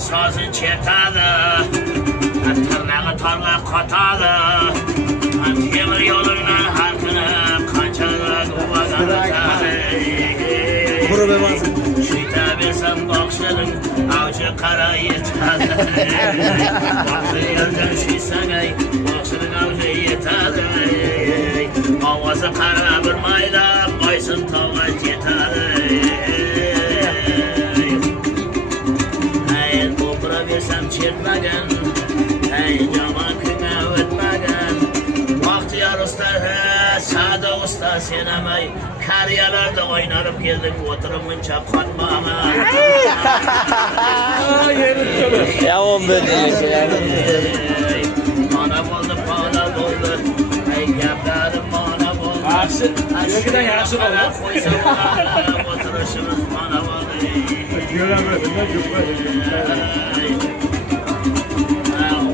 Sazın çetadı, tırnağı tarla katadı, temir yolundan halkını kançalar uvaladı. Şüyta versen bakşırın, avcı kara yetadı. Bakşı yerden şüysene, bakşırın avcı yetadı. Avazı kara bir mayda, baysın tavla yetadı. Versem çirtmegen, ey caman küne ötmegen. Bahtiyar usta, sade usta senemey. Kariyalarda oynarıp geldim, oturumünce katmama. Ya on böyle Bana oldu, bana oldu. Ey yaplarım bana oldu. Yakıdan yarışı oldu. Koysa bana, oturuşumuz bana oldu. Göremedim, ne güzel.